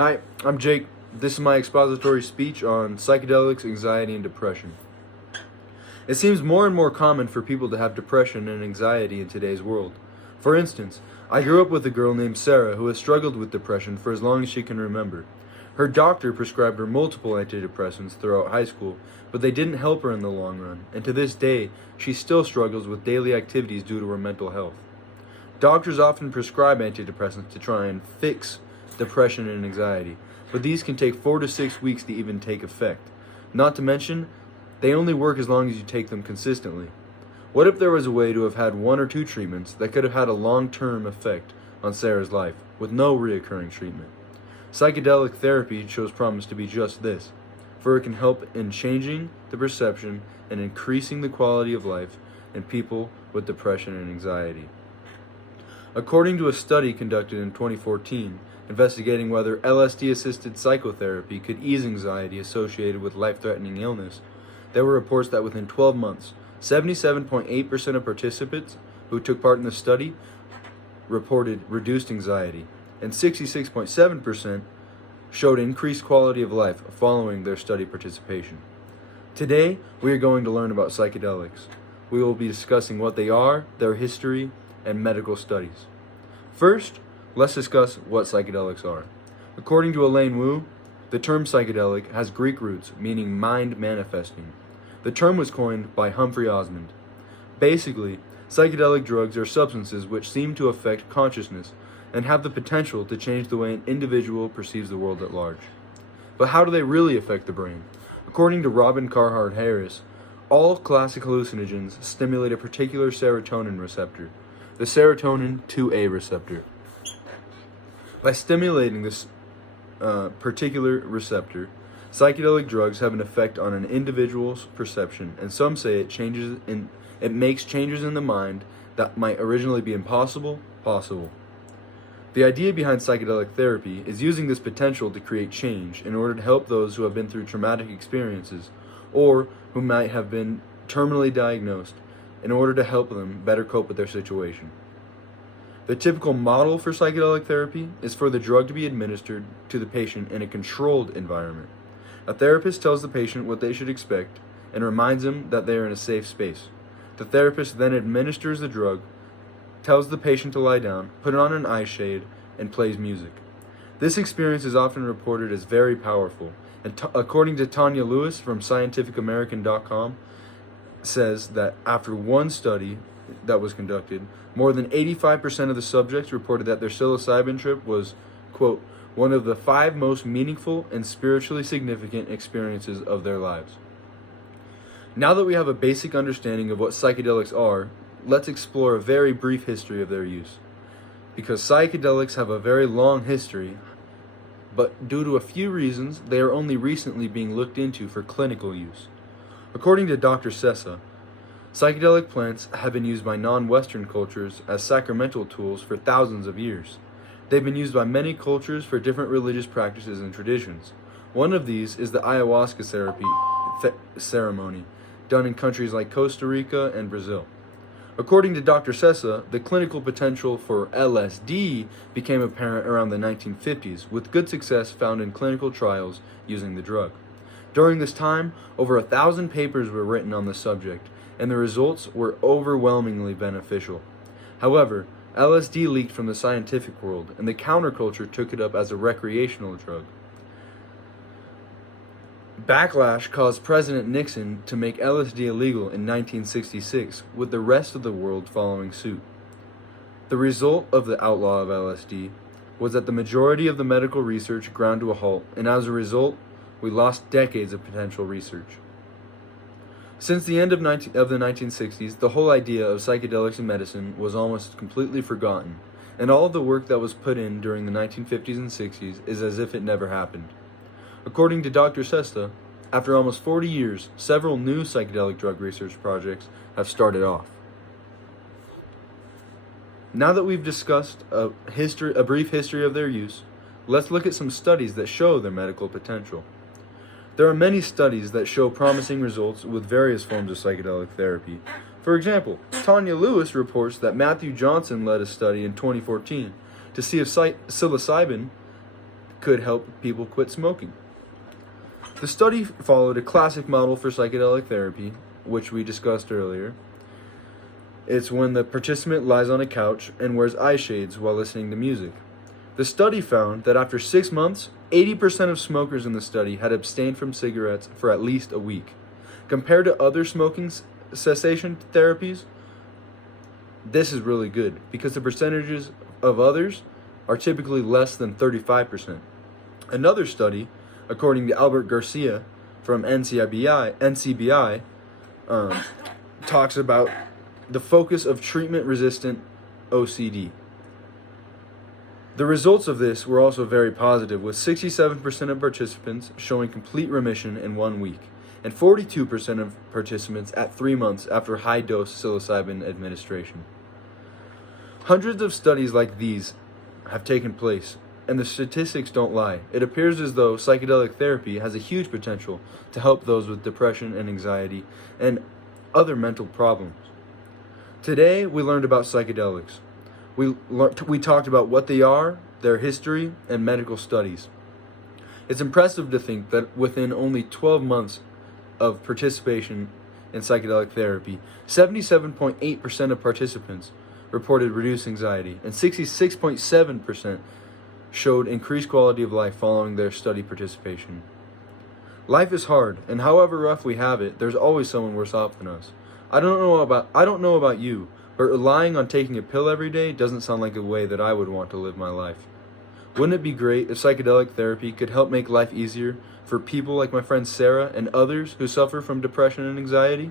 Hi, I'm Jake. This is my expository speech on psychedelics, anxiety, and depression. It seems more and more common for people to have depression and anxiety in today's world. For instance, I grew up with a girl named Sarah who has struggled with depression for as long as she can remember. Her doctor prescribed her multiple antidepressants throughout high school, but they didn't help her in the long run, and to this day, she still struggles with daily activities due to her mental health. Doctors often prescribe antidepressants to try and fix depression and anxiety, but these can take 4 to 6 weeks to even take effect. Not to mention, they only work as long as you take them consistently. What if there was a way to have had 1 or 2 treatments that could have had a long-term effect on Sarah's life, with no reoccurring treatment? Psychedelic therapy shows promise to be just this, for it can help in changing the perception and increasing the quality of life in people with depression and anxiety. According to a study conducted in 2014, investigating whether LSD-assisted psychotherapy could ease anxiety associated with life-threatening illness, there were reports that within 12 months, 77.8% of participants who took part in the study reported reduced anxiety, and 66.7% showed increased quality of life following their study participation. Today, we are going to learn about psychedelics. We will be discussing what they are, their history, and medical studies. First, let's discuss what psychedelics are. According to Elaine Wu, the term psychedelic has Greek roots meaning mind manifesting. The term was coined by Humphrey Osmond. Basically, psychedelic drugs are substances which seem to affect consciousness and have the potential to change the way an individual perceives the world at large. But how do they really affect the brain? According to Robin Carhart Harris, all classic hallucinogens stimulate a particular serotonin receptor, the serotonin 2A receptor. By stimulating this particular receptor, psychedelic drugs have an effect on an individual's perception, and some say it makes changes in the mind that might originally be impossible possible. The idea behind psychedelic therapy is using this potential to create change in order to help those who have been through traumatic experiences or who might have been terminally diagnosed in order to help them better cope with their situation. The typical model for psychedelic therapy is for the drug to be administered to the patient in a controlled environment. A therapist tells the patient what they should expect and reminds them that they are in a safe space. The therapist then administers the drug, tells the patient to lie down, put on an eye shade, and plays music. This experience is often reported as very powerful, and according to Tanya Lewis from scientificamerican.com, says that after one study that was conducted, more than 85% of the subjects reported that their psilocybin trip was, quote, one of the 5 most meaningful and spiritually significant experiences of their lives. Now that we have a basic understanding of what psychedelics are, let's explore a very brief history of their use. Because psychedelics have a very long history, but due to a few reasons, they are only recently being looked into for clinical use. According to Dr. Sessa, psychedelic plants have been used by non-Western cultures as sacramental tools for thousands of years. They've been used by many cultures for different religious practices and traditions. One of these is the ayahuasca ceremony, done in countries like Costa Rica and Brazil. According to Dr. Sessa, the clinical potential for LSD became apparent around the 1950s, with good success found in clinical trials using the drug. During this time, over 1,000 papers were written on the subject, and the results were overwhelmingly beneficial. However, LSD leaked from the scientific world, and the counterculture took it up as a recreational drug. Backlash caused President Nixon to make LSD illegal in 1966, with the rest of the world following suit. The result of the outlaw of LSD was that the majority of the medical research ground to a halt, and as a result, we lost decades of potential research. Since the end of the 1960s, the whole idea of psychedelics in medicine was almost completely forgotten, and all of the work that was put in during the 1950s and 60s is as if it never happened. According to Dr. Sesta, after almost 40 years, several new psychedelic drug research projects have started off. Now that we've discussed a brief history of their use, let's look at some studies that show their medical potential. There are many studies that show promising results with various forms of psychedelic therapy. For example, Tanya Lewis reports that Matthew Johnson led a study in 2014 to see if psilocybin could help people quit smoking. The study followed a classic model for psychedelic therapy, which we discussed earlier. It's when the participant lies on a couch and wears eye shades while listening to music. The study found that after 6 months, 80% of smokers in the study had abstained from cigarettes for at least a week. Compared to other smoking cessation therapies, this is really good because the percentages of others are typically less than 35%. Another study, according to Albert Garcia from NCBI, talks about the focus of treatment-resistant OCD. The results of this were also very positive, with 67% of participants showing complete remission in 1 week, and 42% of participants at 3 months after high-dose psilocybin administration. Hundreds of studies like these have taken place, and the statistics don't lie. It appears as though psychedelic therapy has a huge potential to help those with depression and anxiety and other mental problems. Today, we learned about psychedelics. We talked about what they are, their history, and medical studies. It's impressive to think that within only 12 months of participation in psychedelic therapy, 77.8% of participants reported reduced anxiety, and 66.7% showed increased quality of life following their study participation. Life is hard, and however rough we have it, there's always someone worse off than us. I don't know about you, but relying on taking a pill every day doesn't sound like a way that I would want to live my life. Wouldn't it be great if psychedelic therapy could help make life easier for people like my friend Sarah and others who suffer from depression and anxiety?